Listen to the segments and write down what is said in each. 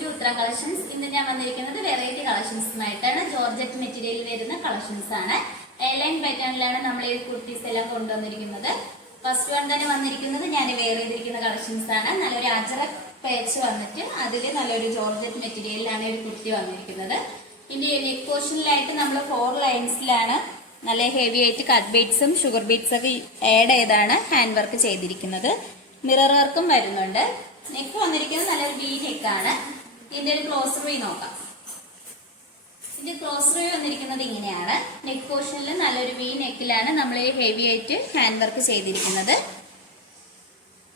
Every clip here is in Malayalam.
ടു ഉത്തരം കളക്ഷൻസ്. ഇന്ന് ഞാൻ വന്നിരിക്കുന്നത് വെറൈറ്റി കളക്ഷൻസുമായിട്ടാണ്. ജോർജറ്റ് മെറ്റീരിയൽ വരുന്ന കളക്ഷൻസ് ആണ്. എയർലൈൻ പാറ്റേണിലാണ് നമ്മൾ ഈ കുർത്തീസ് എല്ലാം കൊണ്ടുവന്നിരിക്കുന്നത്. ഫസ്റ്റ് വൺ തന്നെ വന്നിരിക്കുന്നത് ഞാൻ വെയർ ചെയ്തിരിക്കുന്ന കളക്ഷൻസ് ആണ്. നല്ലൊരു അജറക് പാച്ച് വന്നിട്ട് അതിൽ നല്ലൊരു ജോർജറ്റ് മെറ്റീരിയലിലാണ് ഒരു കുർത്തി വന്നിരിക്കുന്നത്. ഇതിന്റെ നെക്ക് പോർഷനിലായിട്ട് നമ്മൾ 4 ലൈൻസിലാണ് നല്ല ഹെവി ആയിട്ട് കട്ട് ബീഡ്സും ഷുഗർ ബീഡ്സ് ഒക്കെ ആഡ് ചെയ്താണ് ഹാൻഡ് വർക്ക് ചെയ്തിരിക്കുന്നത്. മിറർ വർക്കും വരുന്നുണ്ട്. നെക്ക് വന്നിരിക്കുന്നത് നല്ലൊരു വി നെക്കാണ്. ഇതിന്റെ ഒരു ക്ലോസ് റിവ്യൂ നോക്കാം. ഇതിന്റെ ക്ലോസ് റിവ്യൂ വന്നിരിക്കുന്നത് ഇങ്ങനെയാണ്. നെക്ക് പോർഷനിൽ നല്ലൊരു വി നെക്കിലാണ് നമ്മൾ ഹെവി ആയിട്ട് ഹാൻഡ് വർക്ക് ചെയ്തിരിക്കുന്നത്.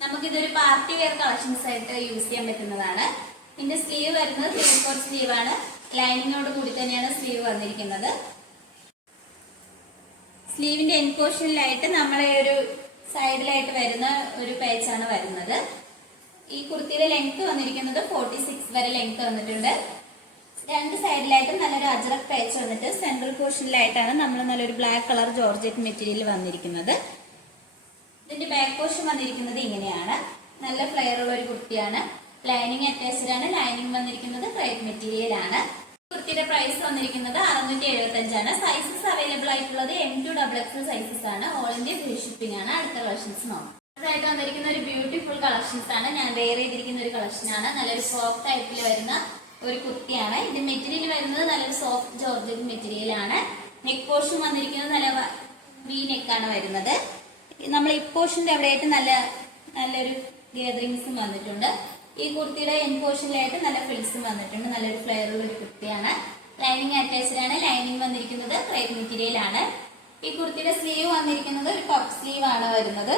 നമുക്കിതൊരു പാർട്ടി വെയർ കളക്ഷൻസ് ആയിട്ട് യൂസ് ചെയ്യാൻ പറ്റുന്നതാണ്. ഇതിന്റെ സ്ലീവ് വരുന്നത് 3/4 സ്ലീവ് ആണ്. ലൈനിങ്ങോട് കൂടി തന്നെയാണ് സ്ലീവ് വന്നിരിക്കുന്നത്. സ്ലീവിന്റെ എൻഡ് പോർഷനിലായിട്ട് നമ്മളെ ഒരു സൈഡിലായിട്ട് വരുന്ന ഒരു പാച്ചാണ് വരുന്നത്. ഈ കുർത്തിയുടെ ലെങ്ത് വന്നിരിക്കുന്നത് 46 വരെ ലെങ്ത് വന്നിട്ടുണ്ട്. രണ്ട് സൈഡിലായിട്ട് നല്ലൊരു അജറക് പാച്ച് വന്നിട്ട് സെൻട്രൽ പോർഷനിലായിട്ടാണ് നമ്മൾ നല്ലൊരു ബ്ലാക്ക് കളർ ജോർജറ്റ് മെറ്റീരിയൽ വന്നിരിക്കുന്നത്. ഇതിന്റെ ബാക്ക് പോർഷൻ വന്നിരിക്കുന്നത് ഇങ്ങനെയാണ്. നല്ല ഫ്ലെയർ ഉള്ള ഒരു കുർത്തിയാണ്. ലൈനിങ് അറ്റാച്ച്ഡ് ആണ്. ലൈനിങ് വന്നിരിക്കുന്നത് ക്രേപ്പ് മെറ്റീരിയൽ ആണ്. കുർത്തിയുടെ പ്രൈസ് വന്നിരിക്കുന്നത് 675 ആണ്. സൈസസ് അവൈലബിൾ ആയിട്ടുള്ളത് M2 XXL സൈസസ് ആണ്. ഓൾ ഇന്ത്യ ഫ്രീ ഷിപ്പിംഗ് ആണ്. അടുത്ത കളക്ഷൻസ് നോക്കാം. അടുത്തതായിട്ട് വന്നിരിക്കുന്ന ഒരു ബ്യൂട്ടിഫുൾ കളക്ഷൻസ് ആണ്. ഞാൻ വെയർ ചെയ്തിരിക്കുന്ന ഒരു കളക്ഷൻ ആണ്. നല്ലൊരു സോഫ്റ്റ് ടൈപ്പിൽ വരുന്ന ഒരു കുർത്തിയാണ്. ഇത് മെറ്റീരിയൽ വരുന്നത് നല്ലൊരു സോഫ്റ്റ് ജോർജറ്റ് മെറ്റീരിയൽ ആണ്. നെക്ക് പോർഷൻ വന്നിരിക്കുന്നത് നല്ല വി നെക്കാണ് വരുന്നത്. നമ്മൾ ഈ പോർഷന്റെ അവിടെയായിട്ട് നല്ലൊരു ഗാദറിങ്സും വന്നിട്ടുണ്ട്. ഈ കുർത്തിയുടെ എൻ പോർഷനിലായിട്ട് നല്ല ഫ്രിൽസും വന്നിട്ടുണ്ട്. നല്ലൊരു ഫ്ലെയർ ഉള്ള ഒരു കുർത്തിയാണ്. ലൈനിങ് അറ്റാച്ച്ഡ് ആണ്. ലൈനിങ് വന്നിരിക്കുന്നത് ക്രേപ്പ് മെറ്റീരിയൽ ആണ്. ഈ കുർത്തിയുടെ സ്ലീവ് വന്നിരിക്കുന്നത് ഒരു പഫ് സ്ലീവ് ആണ് വരുന്നത്.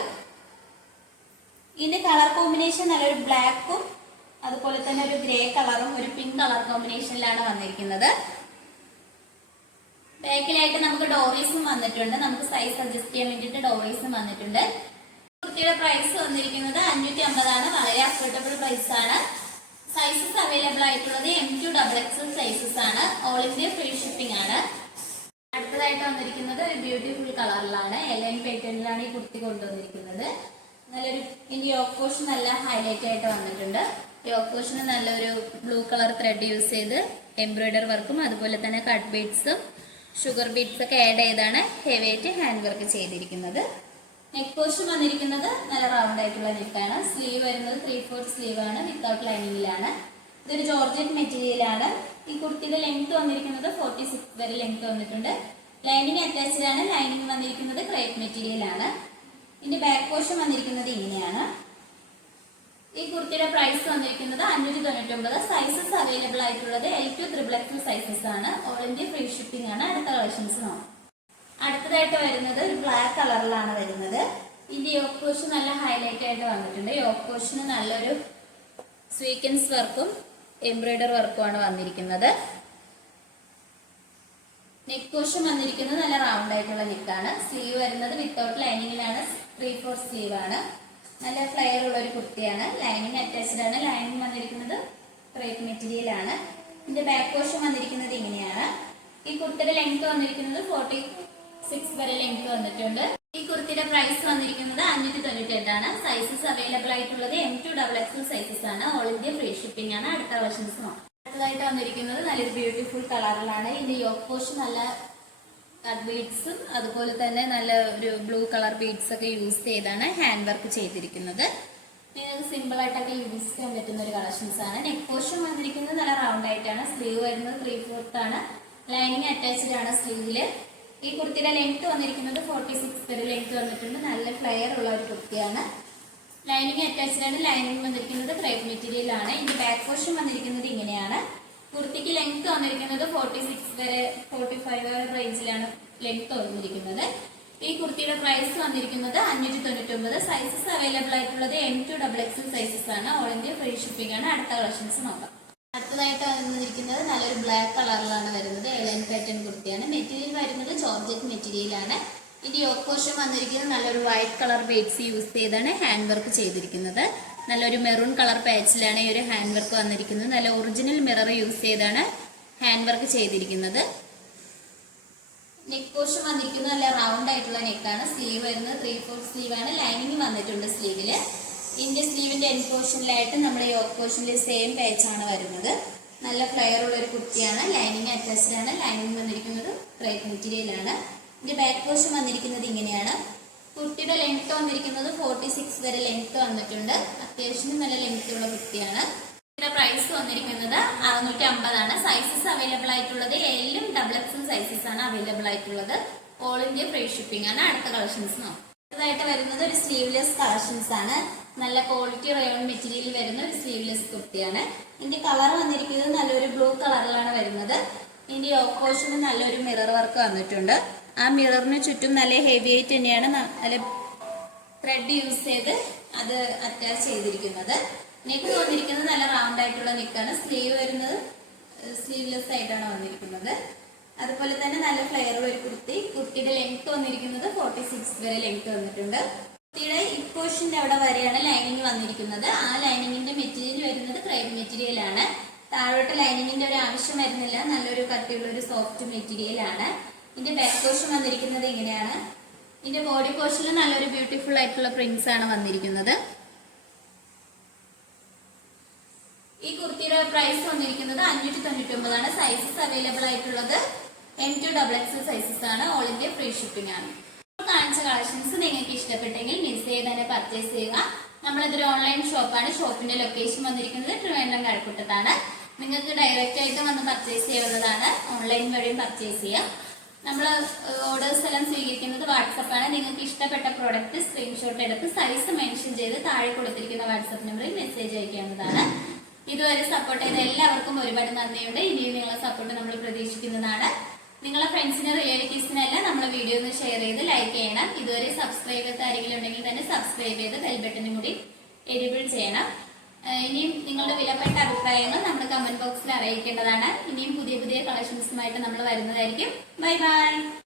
ഇതിന്റെ കളർ കോമ്പിനേഷൻ നല്ലൊരു ബ്ലാക്കും അതുപോലെ തന്നെ ഒരു ഗ്രേ കളറും ഒരു പിങ്ക് കളർ കോമ്പിനേഷനിലാണ് വന്നിരിക്കുന്നത്. ബാക്കിലായിട്ട് നമുക്ക് ഡോറീസും വന്നിട്ടുണ്ട്. നമുക്ക് സൈസ് അഡ്ജസ്റ്റ് ചെയ്യാൻ വേണ്ടിയിട്ട് ഡോറീസും വന്നിട്ടുണ്ട്. കുർത്തിയുടെ പ്രൈസ് വന്നിരിക്കുന്നത് 550 ആണ്. വളരെ അഫോർഡബിൾ പ്രൈസ് ആണ്. സൈസസ് അവൈലബിൾ ആയിട്ടുള്ളത് M2 XXL സൈസസ് ആണ്. ഓൾ ഇന്ത്യ ഫ്രീ ഷിപ്പിംഗ് ആണ്. അടുത്തതായിട്ട് വന്നിരിക്കുന്നത് ഒരു ബ്യൂട്ടിഫുൾ കളറിലാണ്. എലൈൻ പാറ്റേണിലാണ് ഈ കുർത്തി കൊണ്ടുവന്നിരിക്കുന്നത്. നല്ലൊരു ഇതിന്റെ യോക്ക് പോർഷൻ നല്ല ഹൈലൈറ്റ് ആയിട്ട് വന്നിട്ടുണ്ട്. യോക്ക് പോർഷന് നല്ലൊരു ബ്ലൂ കളർ ത്രെഡ് യൂസ് ചെയ്ത് എംബ്രോയിഡറി വർക്കും അതുപോലെ തന്നെ കട്ട് ബീഡ്സും ഷുഗർ ബീഡ്സ് ഒക്കെ ആഡ് ചെയ്താണ് ഹെവി ആയിട്ട് ഹാൻഡ് വർക്ക് ചെയ്തിരിക്കുന്നത്. നെക്ക് പോർഷൻ വന്നിരിക്കുന്നത് നല്ല റൗണ്ട് ആയിട്ടുള്ള നെക്കാണ്. സ്ലീവ് വരുന്നത് 3/4 സ്ലീവ് ആണ്. വിത്തൗട്ട് ലൈനിങ്ങിലാണ്. ഇതൊരു ജോർജറ്റ് മെറ്റീരിയൽ ആണ്. ഈ കുർത്തിയുടെ ലെങ്ത് വന്നിരിക്കുന്നത് 46 വരെ ലെങ്ത് വന്നിട്ടുണ്ട്. ലൈനിങ് അറ്റാച്ച്ഡ് ആണ്. ലൈനിങ് വന്നിരിക്കുന്നത് ക്രേപ്പ് മെറ്റീരിയൽ ആണ്. ഇതിന്റെ ബാക്ക് പോർഷൻ വന്നിരിക്കുന്നത് ഇങ്ങനെയാണ്. ഈ കുർത്തിയുടെ പ്രൈസ് വന്നിരിക്കുന്നത് 599. സൈസസ് അവൈലബിൾ ആയിട്ടുള്ളത് L2 XXL സൈസസ് ആണ്. ഓൾ ഇന്ത്യ ഫ്രീ ഷിപ്പിംഗ് ആണ്. അടുത്ത കളക്ഷൻസ് നോക്കാം. അടുത്തതായിട്ട് വരുന്നത് ഒരു ബ്ലാക്ക് കളറിലാണ് വരുന്നത്. ഇതിന്റെ യോക്ക് പോർഷൻ നല്ല ഹൈലൈറ്റ് ആയിട്ട് വന്നിട്ടുണ്ട്. യോക്ക് പോർഷന് നല്ലൊരു സ്വീക്വൻസ് വർക്കും എംബ്രോയിഡറി വർക്കും ആണ് വന്നിരിക്കുന്നത്. നെക്ക് പോർഷൻ വന്നിരിക്കുന്നത് നല്ല റൗണ്ട് ആയിട്ടുള്ള നെക്കാണ്. സ്ലീവ് വരുന്നത് വിത്തൗട്ട് ലൈനിങ്ങിലാണ്. 3/4 സ്ലീവ് ആണ്. നല്ല ഫ്ലെയർ ഉള്ള ഒരു കുർത്തിയാണ്. ലൈനിങ് അറ്റാച്ച്ഡ് ആണ്. ലൈനിങ് വന്നിരിക്കുന്നത് ക്രേപ്പ് മെറ്റീരിയൽ ആണ്. ഇതിന്റെ ബാക്ക് പോർഷൻ വന്നിരിക്കുന്നത് ഇങ്ങനെയാണ്. ഈ കുർത്തിയുടെ ലെങ്ത് വന്നിരിക്കുന്നത് 46 വരെ ലെങ്ത് വന്നിട്ടുണ്ട്. ഈ കുർത്തിയുടെ പ്രൈസ് വന്നിരിക്കുന്നത് 598 ആണ്. സൈസസ് അവൈലബിൾ ആയിട്ടുള്ളത് M2 XXL സൈസസ് ആണ്. ഓൾ ഇന്ത്യ ഫ്രീ ഷിപ്പിംഗ് ആണ്. അടുത്ത കളക്ഷൻസ് നോക്കാം. അടുത്തതായിട്ട് വന്നിരിക്കുന്നത് നല്ലൊരു ബ്യൂട്ടിഫുൾ കളറിലാണ്. ഇതിന്റെ യോക്ക് പോർഷൻ നല്ല കട്ട് ബീഡ്സും അതുപോലെ തന്നെ നല്ല ഒരു ബ്ലൂ കളർ ബീഡ്സ് ഒക്കെ യൂസ് ചെയ്താണ് ഹാൻഡ് വർക്ക് ചെയ്തിരിക്കുന്നത്. നിങ്ങൾക്ക് സിമ്പിൾ ആയിട്ടൊക്കെ യൂസ് ചെയ്യാൻ പറ്റുന്ന ഒരു കളക്ഷൻസ് ആണ്. നെക്ക് പോർഷൻ വന്നിരിക്കുന്നത് നല്ല റൗണ്ട് ആയിട്ടാണ്. സ്ലീവ് വരുന്നത് 3/4 ആണ്. ലൈനിങ് അറ്റാച്ച്ഡ് ആണ് സ്ലീവില്. ഈ കുർത്തിയുടെ ലെങ്ത് വന്നിരിക്കുന്നത് 46 വരെ ലെങ്ത് വന്നിട്ടുണ്ട്. നല്ല ഫ്ലെയർ ഉള്ള ഒരു കുർത്തിയാണ്. ലൈനിങ് അറ്റാച്ച്ഡ് ആണ്. ലൈനിങ് വന്നിരിക്കുന്നത് ക്രേപ്പ് മെറ്റീരിയൽ ആണ്. ഇതിന്റെ ബാക്ക് പോർഷൻ വന്നിരിക്കുന്നത് ഇങ്ങനെയാണ്. കുർത്തിക്ക് ലെങ്ത് വന്നിരിക്കുന്നത് 46 വരെ 45 വരെ റേഞ്ചിലാണ് ലെങ്ത് വന്നിരിക്കുന്നത്. ഈ കുർത്തിയുടെ പ്രൈസ് വന്നിരിക്കുന്നത് 599. സൈസസ് അവൈലബിൾ ആയിട്ടുള്ളത് M2 XXL സൈസസ് ആണ്. ഓൾ ഇന്ത്യ ഫ്രീ ഷിപ്പിംഗ് ആണ്. അടുത്ത കളക്ഷൻസ് നോക്കാം. അടുത്തതായിട്ട് വന്നിരിക്കുന്നത് നല്ലൊരു ബ്ലാക്ക് കളറിലാണ് വരുന്നത്. എലൈൻ പാറ്റേൺ കുർത്തിയാണ്. മെറ്റീരിയൽ വരുന്നത് ജോർജറ്റ് മെറ്റീരിയൽ ആണ്. ഇതിന്റെ യോക്ക് പോർഷൻ വന്നിരിക്കുന്നത് നല്ലൊരു വൈറ്റ് കളർ ബീഡ്സ് യൂസ് ചെയ്താണ് ഹാൻഡ് വർക്ക് ചെയ്തിരിക്കുന്നത്. നല്ലൊരു മെറൂൺ കളർ പാച്ചിലാണ് ഈ ഒരു ഹാൻഡ് വർക്ക് വന്നിരിക്കുന്നത്. നല്ല ഒറിജിനൽ മിറർ യൂസ് ചെയ്താണ് ഹാൻഡ് വർക്ക് ചെയ്തിരിക്കുന്നത്. നെക്ക് പോർഷൻ വന്നിരിക്കുന്നത് നല്ല റൗണ്ട് ആയിട്ടുള്ള നെക്കാണ്. സ്ലീവ് വരുന്നത് 3/4 സ്ലീവ് ആണ്. ലൈനിങ് വന്നിട്ടുണ്ട് സ്ലീവില്. ഇതിന്റെ സ്ലീവിന്റെ എൻഡ് പോർഷനിലായിട്ട് നമ്മുടെ യോക്ക് പോർഷനിൽ സെയിം പാച്ചാണ് വരുന്നത്. നല്ല ഫ്ലെയർ ഉള്ള ഒരു കുർത്തിയാണ്. ലൈനിങ് അറ്റാച്ച്ഡ് ആണ്. ലൈനിങ് വന്നിരിക്കുന്നത് ക്രേപ്പ് മെറ്റീരിയലാണ്. ഇതിന്റെ ബാക്ക് പോർഷൻ വന്നിരിക്കുന്നത് ഇങ്ങനെയാണ്. കുർത്തിയുടെ ലെങ്ത് വന്നിരിക്കുന്നത് 46 വരെ ലെങ്ത് വന്നിട്ടുണ്ട്. അത്യാവശ്യം നല്ല ലെങ്ത് ഉള്ള കുർത്തിയാണ്. ഇതിന്റെ പ്രൈസ് വന്നിരിക്കുന്നത് 650 ആണ്. സൈസസ് അവൈലബിൾ ആയിട്ടുള്ളത് എല്ലും XXL സൈസസ് ആണ് അവൈലബിൾ ആയിട്ടുള്ളത്. ഓൾ ഇന്ത്യ ഫ്രീ ഷിപ്പിംഗ് ആണ്. അടുത്ത കളക്ഷൻസ് നോക്കാം. അടുത്തതായിട്ട് വരുന്നത് ഒരു സ്ലീവ്ലെസ് കളക്ഷൻസ് ആണ്. നല്ല ക്വാളിറ്റി റയോൺ മെറ്റീരിയൽ വരുന്ന ഒരു സ്ലീവ്ലെസ് കുർത്തിയാണ്. ഇതിന്റെ കളർ വന്നിരിക്കുന്നത് നല്ലൊരു ബ്ലൂ കളറിലാണ് വരുന്നത്. ഇതിന്റെ യോക്ക് പോർഷന് നല്ലൊരു മിറർ വർക്ക് വന്നിട്ടുണ്ട്. ആ മിററിന് ചുറ്റും നല്ല ഹെവി ആയിട്ട് തന്നെയാണ് നല്ല ത്രെഡ് യൂസ് ചെയ്ത് അത് അറ്റാച്ച് ചെയ്തിരിക്കുന്നത്. നെക്ക് വന്നിരിക്കുന്നത് നല്ല റൗണ്ട് ആയിട്ടുള്ള നെക്കാണ്. സ്ലീവ് വരുന്നത് സ്ലീവ്ലെസ് ആയിട്ടാണ് വന്നിരിക്കുന്നത്. അതുപോലെ തന്നെ നല്ല ഫ്ലെയർ ഒരു കുർത്തി. കുർത്തിയുടെ ലെങ്ത് വന്നിരിക്കുന്നത് 46 വരെ ലെങ്ത് വന്നിട്ടുണ്ട്. കുർത്തിയുടെ ഈ പോർഷന്റെ അവിടെ വരെയാണ് ലൈനിങ് വന്നിരിക്കുന്നത്. ആ ലൈനിങ്ങിന്റെ മെറ്റീരിയൽ വരുന്നത് ക്രേപ്പ് മെറ്റീരിയൽ ആണ്. താഴോട്ട് ലൈനിങ്ങിന്റെ ഒരു ആവശ്യം വരുന്നില്ല. നല്ലൊരു കട്ടിയുള്ള ഒരു സോഫ്റ്റ് മെറ്റീരിയൽ ആണ്. ഇതിന്റെ ബാക്ക് പോർഷൻ വന്നിരിക്കുന്നത് ഇങ്ങനെയാണ്. ഇതിന്റെ ബോഡി പോർഷനിൽ നല്ലൊരു ബ്യൂട്ടിഫുൾ ആയിട്ടുള്ള പ്രിന്റ്സ് ആണ് വന്നിരിക്കുന്നത്. ഈ കുർത്തിയുടെ പ്രൈസ് വന്നിരിക്കുന്നത് 599 ആണ്. സൈസസ് അവൈലബിൾ ആയിട്ടുള്ളത് M to XXL സൈസസ് ആണ്. ഓൾ ഇന്ത്യ ഫ്രീ ഷിപ്പിംഗ് ആണ്. കാണിച്ച കളക്ഷൻസ് നിങ്ങൾക്ക് ഇഷ്ടപ്പെട്ടെങ്കിൽ മിസ് ചെയ്ത് തന്നെ പർച്ചേസ് ചെയ്യുക. നമ്മളിതൊരു ഓൺലൈൻ ഷോപ്പാണ്. ഷോപ്പിന്റെ ലൊക്കേഷൻ വന്നിരിക്കുന്നത് ട്രിവാൻഡ്രം കഴക്കൂട്ടത്താണ്. നിങ്ങൾക്ക് ഡയറക്റ്റ് ആയിട്ട് വന്ന് പർച്ചേസ് ചെയ്യാവുന്നതാണ്. ഓൺലൈൻ വഴിയും പർച്ചേസ് ചെയ്യാം. നമ്മൾ ഓർഡേഴ്സ് എല്ലാം സ്വീകരിക്കുന്നത് വാട്സപ്പാണ്. നിങ്ങൾക്ക് ഇഷ്ടപ്പെട്ട പ്രോഡക്റ്റ് സ്ക്രീൻഷോട്ട് എടുത്ത് സൈസ് മെൻഷൻ ചെയ്ത് താഴെ കൊടുത്തിരിക്കുന്ന വാട്സപ്പ് നമ്പറിൽ മെസ്സേജ് അയക്കാവുന്നതാണ്. ഇതുവരെ സപ്പോർട്ട് ചെയ്ത എല്ലാവർക്കും ഒരുപാട് നന്ദിയുണ്ട്. ഇനിയും നിങ്ങളെ സപ്പോർട്ട് നമ്മൾ പ്രതീക്ഷിക്കുന്നതാണ്. നിങ്ങളെ ഫ്രണ്ട്സിന് റിലേറ്റീവ്സിനെല്ലാം നമ്മുടെ വീഡിയോ ഒന്ന് ഷെയർ ചെയ്ത് ലൈക്ക് ചെയ്യണം. ഇതുവരെ സബ്സ്ക്രൈബ് ചെയ്ത ആരെങ്കിലും ഉണ്ടെങ്കിൽ തന്നെ സബ്സ്ക്രൈബ് ചെയ്ത് ബെൽ ബട്ടനും കൂടി എനേബിൾ ചെയ്യണം. ഇനിയും നിങ്ങളുടെ വിലപ്പെട്ട അഭിപ്രായങ്ങൾ നമ്മുടെ കമന്റ് ബോക്സിൽ അറിയിക്കേണ്ടതാണ്. ഇനിയും പുതിയ പുതിയ കളക്ഷൻസുമായിട്ട് നമ്മൾ വരുന്നതായിരിക്കും. Bye bye.